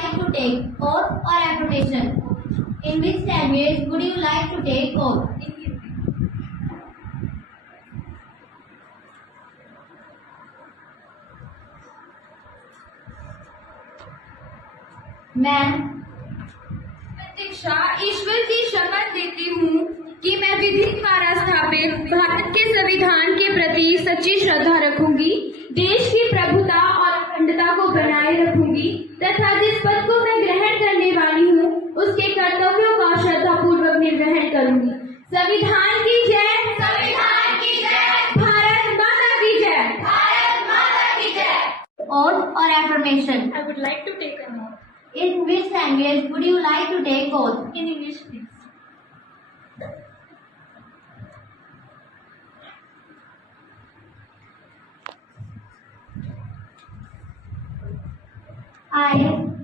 like to take oath or affirmation? In which language would you like to take oath? In Hindi. मैं प्रतीक्षा ईश्वर की शपथ देती हूँ कि मैं विधि द्वारा स्थापित भारत के संविधान के प्रति सच्ची श्रद्धा रखूंगी, देश की प्रभुता और अखंडता को बनाए रखूंगी तथा जिस पद को मैं ग्रहण करने वाली हूँ उसके कर्तव्यों का श्रद्धापूर्वक निर्वहन करूंगी। संविधान की जय, संविधान की जय, भारत माता की जय, भारत माता की जय। oath or affirmation? I would like to take an oath. In which language would you like to take oath? In English, please. I,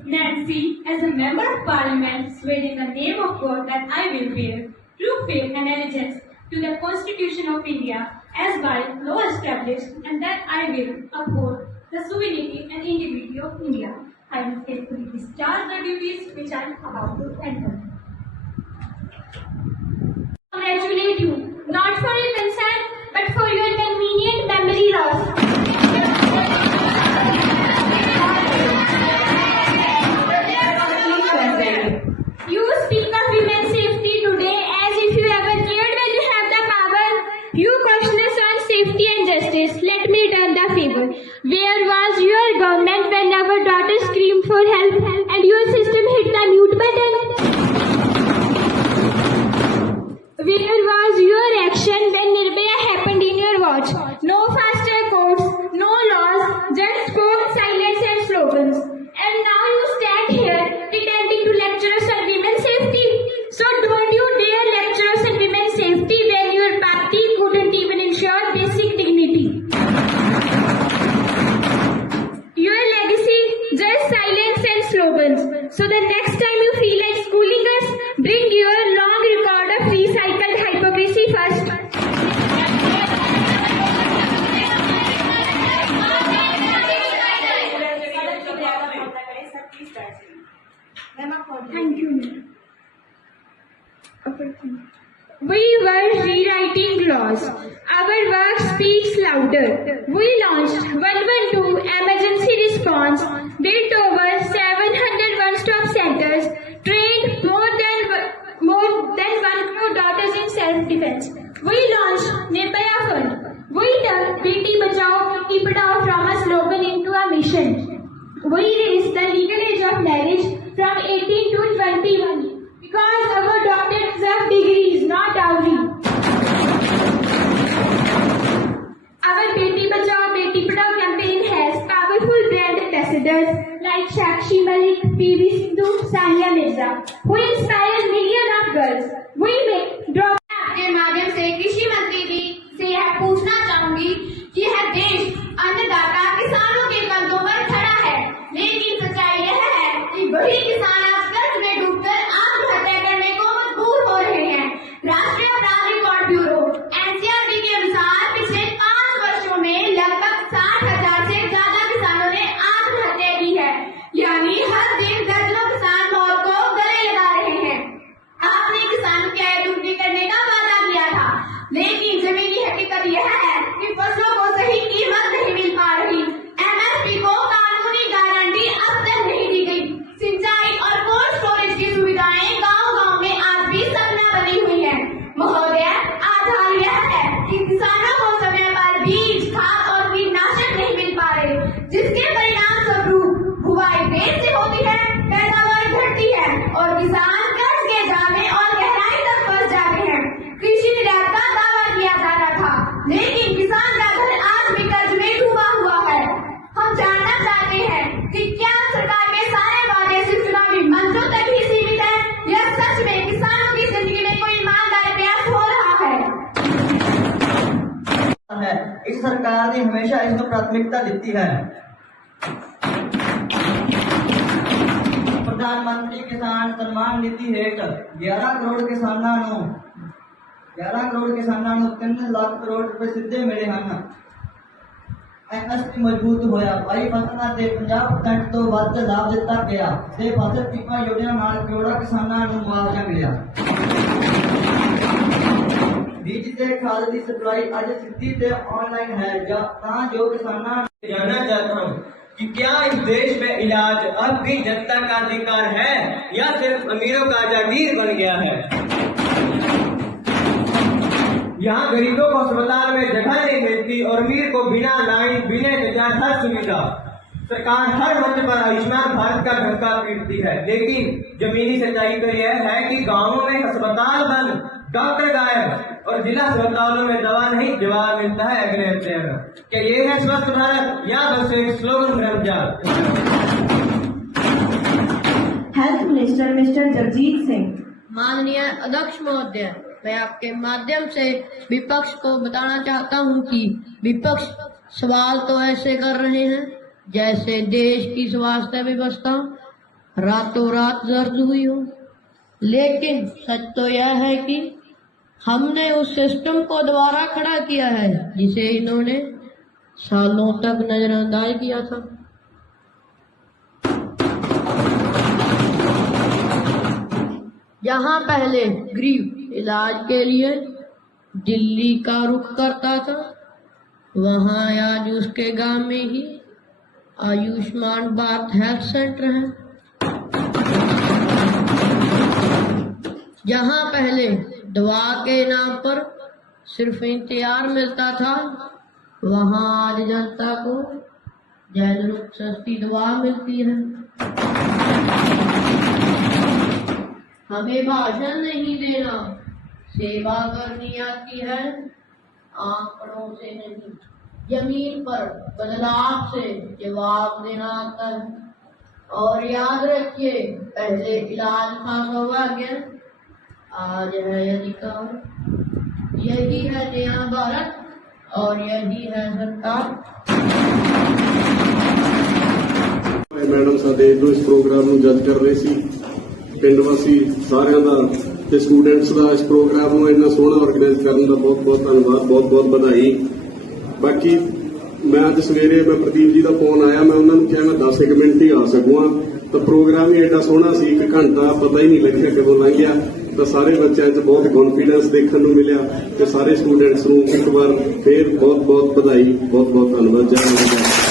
Nancy, as a member of Parliament, swear in the name of God that I will bear true faith and allegiance to the Constitution of India as by law established, and that I will uphold the sovereignty and integrity of India. I will faithfully discharge the duties which I am about to enter. Congratulate you, not for your consent, but for your convenient memory loss. You speak of women's safety today as if you ever cared when you have the power. You questioners on safety and justice, let me return the favor. Where was your government when our daughters screamed for help and your system hit the mute button? Where was your action when Nirbhaya happened in your watch? No faster courts, no laws, just spoke silence and slogans. And now you stand here pretending to lecture us on women's safety. So don't you dare lecture us on women's safety when your party couldn't even ensure basic dignity. Your legacy, just silence and slogans. So the next time you feel like schooling us, bring your long record of recycled hypocrisy first. Thank you. We were rewriting laws. Our work speaks louder. We launched 112 emergency response, built over 700 one-stop centers, trained more than 1 crore daughters in self-defense. We launched Nirbhaya Fund. We turned Beti Bachao, Beti Padhao from a slogan into a mission. We raised the legal age of marriage from 18 to 21 because our daughters deserve degrees, not dowry. Our Beti Bachao, Beti Padhao campaign has powerful brand ambassadors like Sakshi Malik, PV Sindhu, Sania Mirza, who inspire millions of girls. We make drop के माध्यम से कृषि मंत्री जी से यह पूछना चाहूंगी कि यह देश अन्नदाता किसानों के कंधों पर खड़ा है, लेकिन सच्चाई यह है कि वही किसान आज कर्ज में डूबकर आत्महत्या करने को मजबूर हो रहे हैं। राष्ट्रीय अपराध रिकॉर्ड ब्यूरो एनसीआरबी के अनुसार पिछले 5 वर्षों में लगभग 60,000 से ज्यादा किसानों ने आत्महत्या की है, यानी हर दिन दर्जनों किसान मौत को गले लगा रहे हैं। आपने किसानों की आय दुगनी करने का वादा किया था, लेकिन जमीनी हकीकत यह है कि फसलों को सही कीमत नहीं मिल पा रही। एमएसपी को कानूनी गारंटी अब तक नहीं दी गई। सिंचाई और कोल्ड स्टोरेज की सुविधाएं गांव-गांव में आज भी सपना बनी हुई है। महोदय, आधार यह है कि किसानों को समय पर बीज, खाद और कीटनाशक नहीं मिल पा रहे, जिसके परिणाम स्वरूप बुआई देर से होती है, पैदावार घटती है और किसान कर्ज के जाल में और गहराई तक फंस जाते हैं। कृषि निर्यात का दावा किया जा रहा था, लेकिन किसान का घर आज भी कर्ज में डूबा हुआ है। हम जानना चाहते हैं कि क्या सरकार के सारे वादे सिर्फ चुनावी मंचों तक ही सीमित है या सच में किसानों की जिंदगी में कोई ईमानदार प्रयास हो रहा है। इस सरकार ने हमेशा इसको प्राथमिकता दी है। प्रधानमंत्री किसान सम्मान निधि हेठ 11 करोड़ किसानों ਨੂੰ 3 ਲੱਖ ਕਰੋੜ ਰੁਪਏ ਸਿੱਧੇ ਮਿਲੇ ਹਨ। ਐਮਐਸਪੀ ਮਜ਼ਬੂਤ ਹੋਇਆ। ਬਾਈ ਫਸਲਾਂ ਤੇ 50% ਤੋਂ ਵੱਧ ਲਾਭ ਦਿੱਤਾ ਗਿਆ ਤੇ ਫਸਲ ਬੀਮਾ ਯੋਜਨਾ ਨਾਲ ਕਰੋੜਾਂ ਕਿਸਾਨਾਂ ਨੂੰ ਮੁਆਵਜ਼ਾ ਮਿਲਿਆ। बीज से खाद की सप्लाई आज सिद्धि से ऑनलाइन है जो किसाना जानना चाहता हूँ कि क्या इस देश में इलाज अब भी जनता का अधिकार है या सिर्फ अमीरों का जागीर बन गया है। यहाँ गरीबों को अस्पताल में जगह नहीं मिलती और अमीर को बिना लाइन बिना इंतजार हर सुविधा। सरकार हर मंच पर आयुष्मान भारत का घंटा पीटती है, लेकिन जमीनी सच्चाई तो यह है कि गाँवों में अस्पताल बंद, डॉक्टर गायब और जिला अस्पतालों में दवा नहीं जवाब मिलता है अगले हफ्ते में। क्या ये है स्वस्थ भारत या बस एक slogan Ramzan. Health minister mister Jagjit Singh. माननीय अध्यक्ष महोदय, मैं आपके माध्यम से विपक्ष को बताना चाहता हूं कि विपक्ष सवाल तो ऐसे कर रहे हैं जैसे देश की स्वास्थ्य व्यवस्था रातों रात जर्द हुई हो, लेकिन सच तो यह है कि हमने उस सिस्टम को दोबारा खड़ा किया है जिसे इन्होंने सालों तक नजरअंदाज किया था। जहां पहले गरीब इलाज के लिए दिल्ली का रुख करता था, वहां आज उसके गांव में ही आयुष्मान भारत हेल्थ सेंटर है। जहां पहले दवा के नाम पर सिर्फ इंतजार मिलता था, वहां आज जनता को जैसे सस्ती दवा मिलती है। हमें भाषण नहीं देना, सेवा करनी आती है, आंकड़ों से नहीं, जमीन पर बदलाव से जवाब देना आता है। और याद रखिए, पहले इलाज था सौभाग्य, आज है अधिकार। यही है नया भारत और यही है सरकार। मैडम साडे जो इस प्रोग्राम ਨੂੰ ਜੱਜ ਕਰ ਰਹੇ ਸੀ, ਪਿੰਡ ਵਾਸੀ ਸਾਰਿਆਂ ਦਾ ਤੇ ਸਟੂਡੈਂਟਸ ਦਾ ਇਸ ਪ੍ਰੋਗਰਾਮ ਨੂੰ ਇੰਨਾ ਸੋਹਣਾ ਆਰਗੇਨਾਈਜ਼ ਕਰਨ ਦਾ ਬਹੁਤ ਬਹੁਤ ਧੰਨਵਾਦ, ਬਹੁਤ ਬਹੁਤ ਵਧਾਈ। ਬਾਕੀ ਮੈਂ ਅੱਜ ਸਵੇਰੇ ਪ੍ਰਦੀਪ ਜੀ ਦਾ ਫੋਨ ਆਇਆ, ਮੈਂ ਉਹਨਾਂ ਨੂੰ ਕਿਹਾ ਮੈਂ 10 ਮਿੰਟ ਹੀ ਆ ਸਕੂੰਗਾ, ਤਾਂ ਪ੍ਰੋਗਰਾਮ ਹੀ ਐਡਾ ਸੋਹਣਾ ਸੀ, 1 ਘੰਟਾ ਪਤਾ ਹੀ ਨਹੀਂ ਲੱਗਿਆ ਕਦੋਂ ਲੰਘ ਗਿਆ। ਤਾਂ ਸਾਰੇ ਬੱਚਿਆਂ 'ਚ ਬਹੁਤ ਕੌਨਫੀਡੈਂਸ ਦੇਖਣ ਨੂੰ ਮਿਲਿਆ ਤੇ ਸਾਰੇ ਸਟੂਡੈਂਟਸ ਨੂੰ ਇੱਕ ਵਾਰ ਫੇਰ ਬਹੁਤ ਬਹੁਤ ਵਧਾਈ, ਬਹੁਤ ਬਹੁਤ ਧੰਨਵਾਦ। ਜੈ ਹਿੰਦ।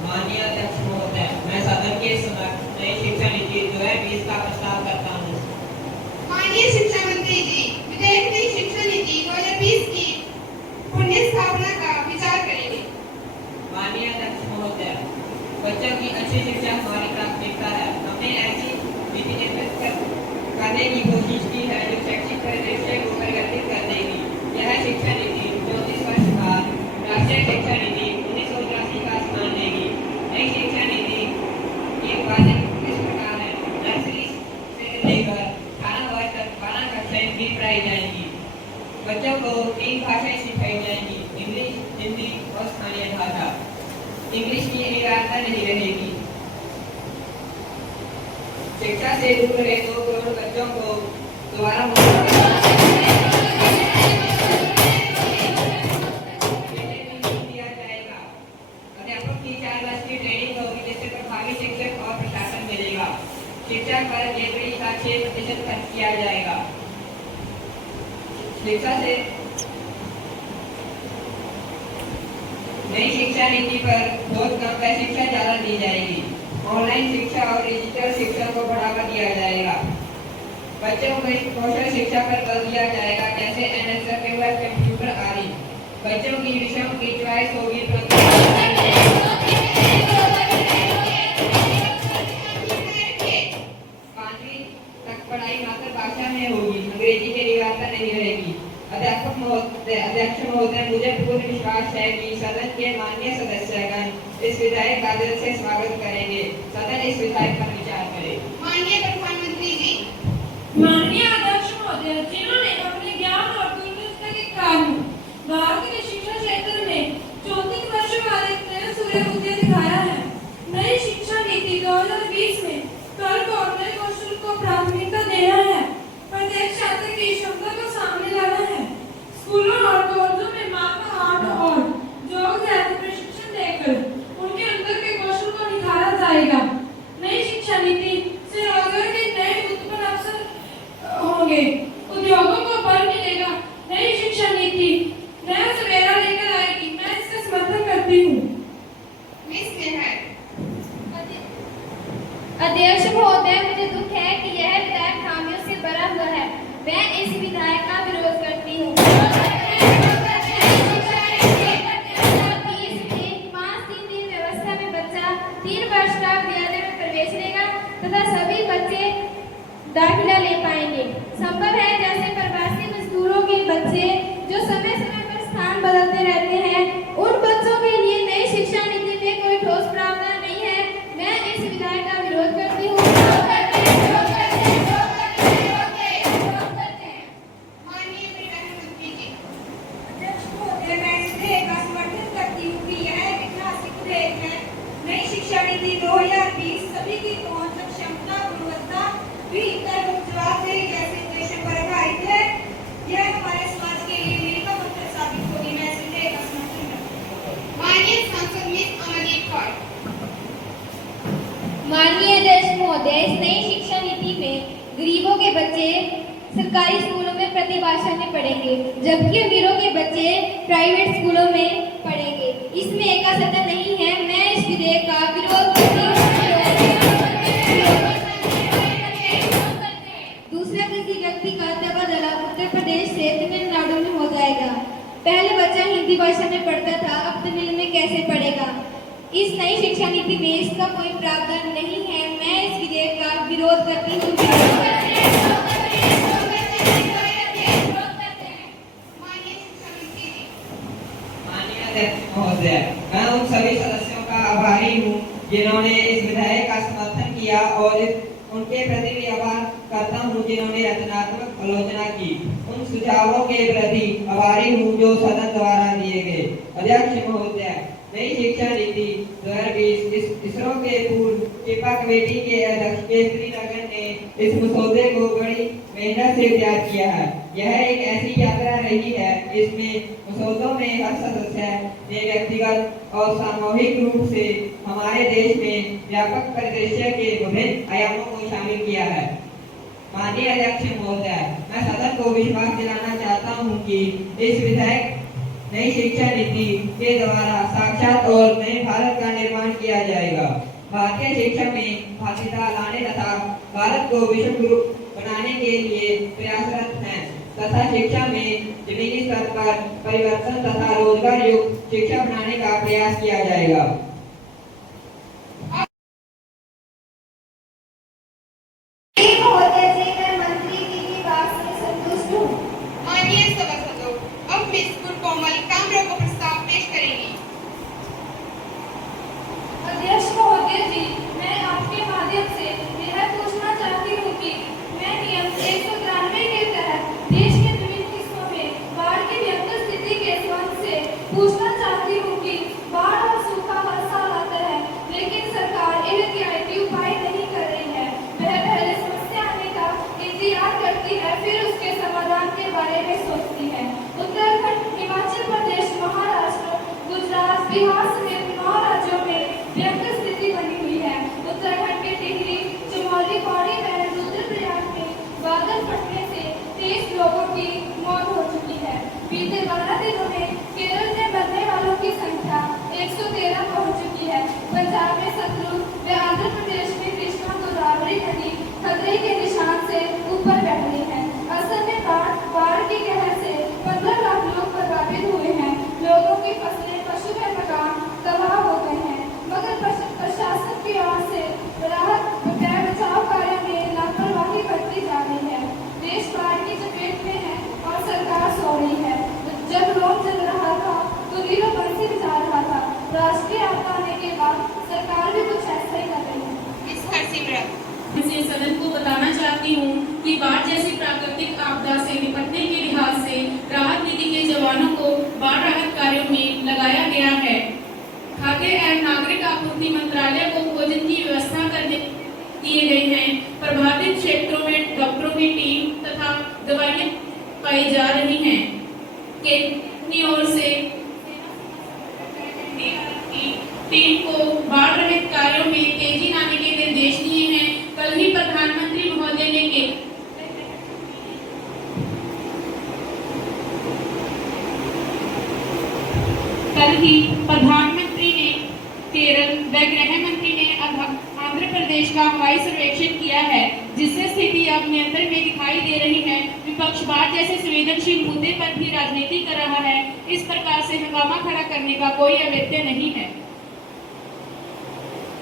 माननीय अध्यक्ष महोदय, मैं सदन के समक्ष नई शिक्षा नीति 2020 का प्रस्ताव करता हूँ। माननीय शिक्षा मंत्री जी, विधेयक नई शिक्षा नीति 2020 की पुण्य स्थापना का विचार करेंगे। माननीय अध्यक्ष महोदय, बच्चों की अच्छी शिक्षा हमारी प्राथमिकता है। हमने ऐसी नीति निर्मित करने की कोशिश की है जो शैक्षिक परिदृश्य को परिवर्तित कर देगी। यह शिक्षा नीति 34 वर्ष बाद राष्ट्रीय शिक्षा नीति 1983 का स्थान लेगी। नई शिक्षा नीति की उपाधि इस प्रकार है: नर्सरी से लेकर 18 वर्ष तक 12 कक्षाएं भी पढ़ाई जाएंगी। बच्चों को 3 भाषाएं सिखाई जाएंगी: इंग्लिश, हिंदी और स्थानीय भाषा। इंग्लिश की अनिवार्यता नहीं रहेगी। शिक्षा से दूर रहे 2 करोड़ बच्चों को दोबारा दिया जाएगा। अध्यापक की 4 वर्ष की ट्रेनिंग होगी, जिससे प्रभावी शिक्षक और प्रशासन मिलेगा। शिक्षा पर जेपीडी का 6% खर्च किया जाएगा। शिक्षा से नई शिक्षा नीति पर बहुत कम पर शिक्षा ज्यादा दी जाएगी। ऑनलाइन शिक्षा और डिजिटल शिक्षा को बढ़ावा दिया जाएगा। बच्चों को कौशल शिक्षा पर बल दिया जाएगा, जैसे एनएसएफ, कंप्यूटर आदि। बच्चों की विषयों की चॉइस होगी। 5वीं तक पढ़ाई मातृभाषा में होगी, अंग्रेजी की अनिवार्यता नहीं रहेगी। अध्यक्ष महोदय, मुझे पूर्ण विश्वास है कि सदन के माननीय सदस्यगण इस विधेयक का दिल से स्वागत करेंगे। सदन इस विधेयक पर विचार करे। माननीय प्रधानमंत्री जी, माननीय अध्यक्ष महोदय, जिन्होंने अपने ज्ञान और दूरदृष्टि के कारण भारत के शिक्षा क्षेत्र में 34 वर्षों वाले नए सूर्य उदय दिखाया है। नई शिक्षा नीति 2020 में कर्म और नए कौशल को प्राथमिकता देना है। प्रत्येक छात्र की क्षमता को सामने लाना है। स्कूलों और कॉलेजों में मानव आर्ट और योग जैसे प्रशिक्षण देकर उनके अंदर के कौशल को निखारा जाएगा। नई शिक्षा नीति से रोजगार के नए उत्पन्न अवसर होंगे, उद्योगों को बल मिलेगा। नई शिक्षा नीति नया सवेरा लेकर आएगी। मैं इसका समर्थन करती हूँ। अध्यक्ष महोदय, मुझे दुख है कि यह विधेयक खामियों से भरा हुआ है। मैं इस विधेयक का विरोध करती हूँ। 5-3 व्यवस्था में बच्चा 3 वर्ष का विद्यालय में प्रवेश लेगा तथा सभी बच्चे दाखिला ले पाएंगे। संभव है जैसे प्रवासी मजदूरों के बच्चे जो समय समय पर स्थान बदलते रहते हैं, उन बच्चों के लिए नई शिक्षा नीति में कोई ठोस प्रावधान नहीं है। मैं इस विधेयक का विरोध करती हूँ। माननीय प्रधानमंत्री जी, अध्यक्ष महोदय, मैं इस विधेयक का समर्थन करती हूँ कि यह एक ऐतिहासिक विधेयक है। नई शिक्षा नीति 2020 सभी की पहुंच, क्षमता, गुणवत्ता, बेहतर जवाबदेही जैसे उद्देश्यों पर आधारित है। यह हमारे समाज के लिए मील का पत्थर साबित होगी। मैं इस विधेयक का समर्थन करती हूँ। माननीय सांसद मिस अमरजीत कौर। माननीय अध्यक्ष महोदय, इस नई शिक्षा नीति में गरीबों के बच्चे सरकारी स्कूलों में प्रतिभाषा में पढ़ेंगे, जबकि अमीरों के बच्चे प्राइवेट स्कूलों में पढ़ेंगे। इसमें एकता नहीं है। मैं इस विधेयक का विरोध करती हूँ। दूसरा, किसी व्यक्ति का तबादला उत्तर प्रदेश से तमिलनाडु में हो जाएगा। पहले बच्चा हिंदी भाषा में पढ़ता था, अब तमिल में कैसे पढ़ेगा? इस नई शिक्षा नीति में इसका कोई प्रावधान नहीं है। मैं इस विधेयक का विरोध करती हूँ। माननीय अध्यक्ष महोदय, मैं उन सभी सदस्यों का आभारी हूँ जिन्होंने इस विधेयक का समर्थन किया और उनके प्रति भी आभार करता हूँ जिन्होंने रचनात्मक आलोचना की। उन सुझावों के प्रति आभारी हूँ जो सदन द्वारा दिए गए। अध्यक्ष महोदय, नई शिक्षा नीति 2020 इसरो के पूर्व चिपा कमेटी के अध्यक्ष केसरी नगर ने इस मसौदे को बड़ी मेहनत से तैयार किया है। यह एक ऐसी यात्रा रही है इसमें मसौदों में हर सदस्य ने व्यक्तिगत और सामूहिक रूप से हमारे देश में व्यापक परिदृश्य के विभिन्न आयामों को शामिल किया है। माननीय अध्यक्ष महोदय, मैं सदन को विश्वास दिलाना चाहता हूँ कि इस विधेयक नई शिक्षा नीति के द्वारा साक्षात और नए भारत का निर्माण किया जाएगा। भारतीय शिक्षा में भागीदार लाने तथा भारत को विश्व गुरु बनाने के लिए प्रयासरत हैं तथा शिक्षा में जमीनी स्तर पर परिवर्तन तथा रोजगार युक्त शिक्षा बनाने का प्रयास किया जाएगा। मंत्री जी की बात से संतुष्ट हूँ। माननीय सभासदों, अब मिस गुरकोमल कामरा को प्रस्ताव पेश करेंगी। अध्यक्ष महोदय जी, मैं आपके माध्यम से यह पूछना चाहती हूँ कि मैं नियम 193 के तहत देश के विभिन्न हिस्सों में बाढ़ की भयंकर स्थिति के संबंध से पूछना चाहती हूँ कि बाढ़ और सूखा हर साल आता है, लेकिन सरकार इन रियायती उपाय नहीं कर रही है। वह पहले समस्या आने का इंतजार करती है, फिर उसके समाधान के बारे में सोचती है। उत्तराखंड, हिमाचल प्रदेश, महाराष्ट्र, गुजरात, बिहार समेत 9 राज्यों में भयंकर स्थिति बनी हुई है। उत्तराखंड के टिहरी, चमोली, पौड़ी व रुद्रप्रयाग में बादल फटने से 23 लोगों की मौत हो चुकी है। बीते 12 दिनों में केरल में मरने वालों की संख्या 113 पहुंच चुकी है। पंजाब में सतलुज व आंध्र प्रदेश में कृष्णा गोदावरी नदी खतरे के निशान से ऊपर इसे सदन को बताना चाहती हूँ कि बाढ़ जैसी प्राकृतिक आपदा से निपटने के लिहाज से राहत निधि के जवानों को बाढ़ राहत कार्यों में लगाया गया है। खाद्य एवं नागरिक आपूर्ति मंत्रालय को भोजन की व्यवस्था करने किए गए हैं। प्रभावित क्षेत्रों में डॉक्टरों की टीम तथा दवाइयां पाई जा रही हैं। केंद्र की ओर से टीम को बाढ़ रहित कार्यों में तेजी लाने के निर्देश दिए हैं। कल ही प्रधानमंत्री महोदय ने केरल व गृह मंत्री ने आंध्र प्रदेश का हवाई सर्वेक्षण किया है, जिससे स्थिति अब नियंत्रण में दिखाई दे रही है। विपक्ष बाढ़ जैसे संवेदनशील मुद्दे पर भी राजनीति कर रहा है। इस प्रकार से हंगामा खड़ा करने का कोई औचित्य नहीं है।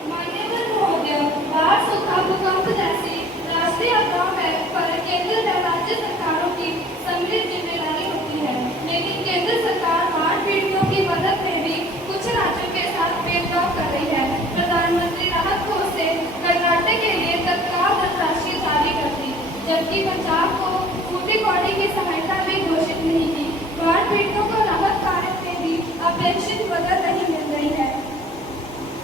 माननीय महोदय, बाढ़, सूखा, भूकंप जैसी राष्ट्रीय आपदाओं पर केंद्र व राज्य सरकारों की सम्मिलित जिम्मेदारी होती है, लेकिन केंद्र सरकार बाढ़ पीड़ितों की मदद में भी कुछ राज्यों के साथ भेदभाव कर रही है। प्रधानमंत्री राहत कोष से कर्नाटक के लिए तत्काल धनराशि जारी कर दी, जबकि पंजाब को फूटी कौड़ी की सहायता भी घोषित नहीं की। बाढ़ पीड़ितों को राहत कार्य में भी अपेक्षित मदद नहीं मिल रही है।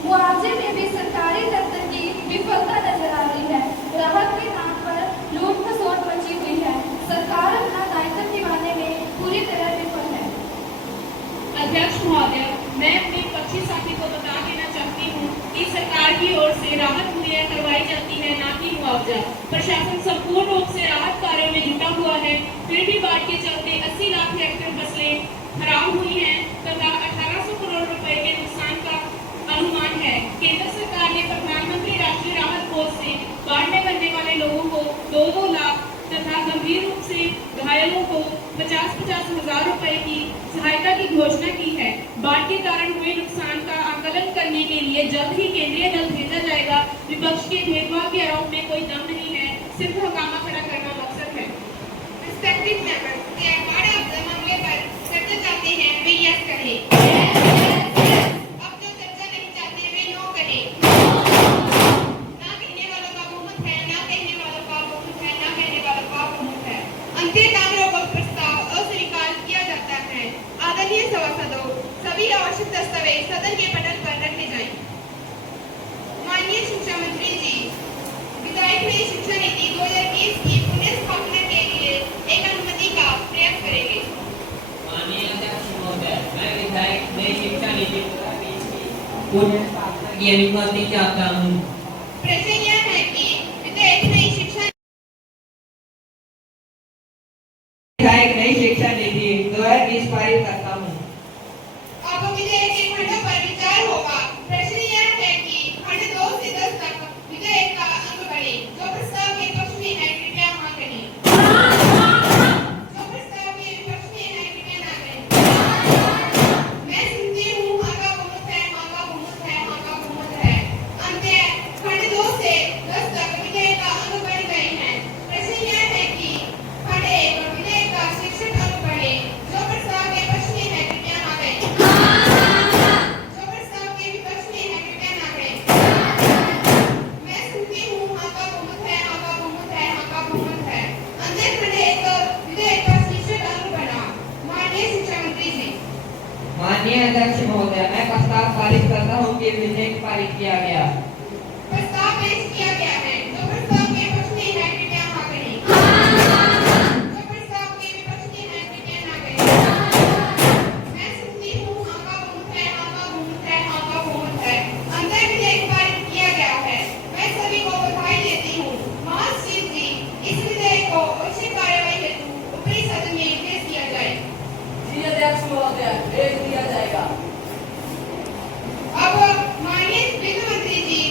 मुआवजे में भी सरकारी दफ्तर की विफलता नजर आ रही है। राहत के नाम पर लूट खसोट मची हुई है। सरकार अपना दायित्व निभाने में पूरी तरह विफल है। अध्यक्ष महोदय, मैं अपने पक्षी साथी को बता देना चाहती हूँ कि सरकार की ओर से राहत मुहैया करवाई जाती है, न कि मुआवजा। प्रशासन संपूर्ण रूप से राहत कार्यों में जुटा हुआ है, फिर भी बाढ़ के चलते 80 लाख हेक्टेयर फसलें खराब हुई हैं तथा 1800 करोड़ रुपए के नुकसान का अनुमान है। केंद्र सरकार ने प्रधानमंत्री राष्ट्रीय राहत कोष से बाढ़ में मरने वाले लोगों को 2-2 लाख तथा गंभीर रूप से घायलों को 50-50 हजार रुपए की सहायता की घोषणा की है। बाढ़ के कारण हुए नुकसान का आकलन करने के लिए जल्द ही केंद्रीय दल भेजा जाएगा। विपक्ष के भेदभाव के आरोप में कोई दम नहीं है, सिर्फ हंगामा खड़ा करना मकसद है। रिस्पेक्टेड मेंबर्स, क्या बाढ़ आपदा मामले पर चर्चा चाहते हैं वे यस करें। सभी आवश्यक दस्तावेज सदन के पटल पर रखे जाएं। माननीय शिक्षा मंत्री जी, विधायक नई शिक्षा नीति 2020 की पुनर्स्थापना के लिए एक अनुमति का प्रयास करेंगे। माननीय अध्यक्ष महोदय, मैं विधायक नई शिक्षा नीति 2020 की पुनर्स्थापना की अनुमति चाहता हूँ। प्रश्न यह है कि विधायक नई शिक्षा नीति 2020 पारित करता हूँ। अब विधेयक के खंडों पर विचार होगा। प्रश्न यह है कि खंड 2 से 10 तक विधेयक का अंग बढ़े। जो प्रस्ताव के पक्ष में है कृपया हाँ करें। जो प्रस्ताव के विपक्ष में है कृपया ना करें। मैं सुनती हूँ हाँ का बहुमत है, हाँ का बहुमत है, हाँ का बहुमत है। अंत खंड 2 से 10 तक विधेयक का अंग बढ़ गए हैं। प्रश्न यह है कि खंड 1 और विधेयक का शीर्षक अंग बढ़े। जो प्रस्ताव के पक्ष में है कृपया ना करें। जो प्रस्ताव के विपक्ष में है कृपया ना करें। मैं सुनती हूँ हाँ का बहुमत है, हाँ का बहुमत है, हाँ का बहुमत है। अंदर खंड 1 विधेयक का शीर्षक अंग बढ़ा। माननीय शिक्षा मंत्री जी। माननीय अध्यक्ष महोदय, मैं प्रस्ताव पारित करता हूँ कि विधेयक पारित किया गया। प्रस्ताव पेश किया गया है। जो प्रस्ताव के पक्ष में है कृपया हाँ करें। जो प्रस्ताव के विपक्ष में है कृपया ना करें। मैं सुनती हूँ हाँ का बहुमत है, हाँ का बहुमत है, हाँ का बहुमत है। अंदर विधेयक पारित किया गया है। मैं सभी को बधाई देती हूँ। महासचिव जी, इस विधेयक को उचित कार्यवाही हेतु ऊपरी सदन में पेश किया जाए। जी अध्यक्ष महोदय, भेज दिया जाएगा। अब माननीय वित्त मंत्री जी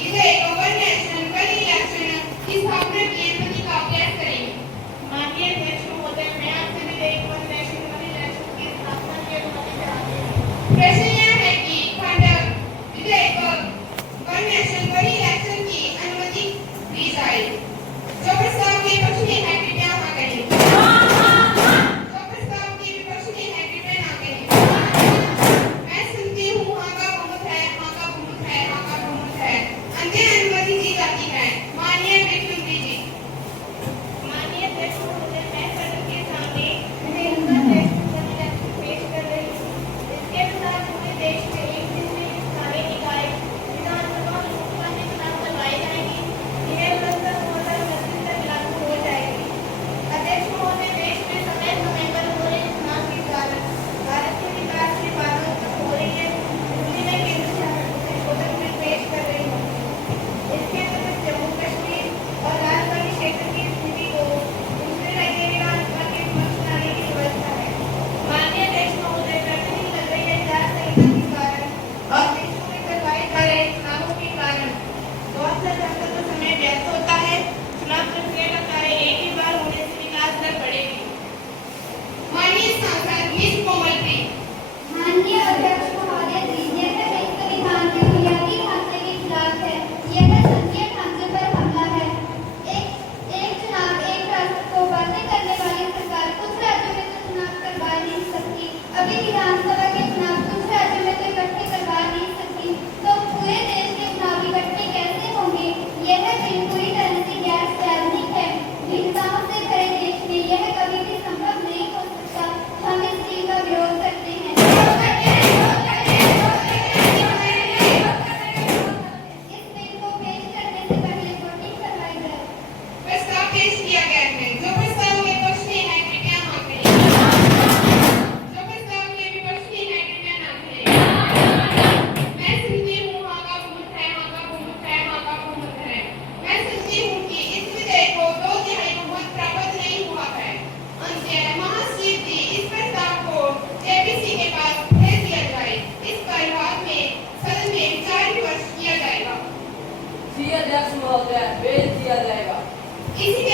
इसी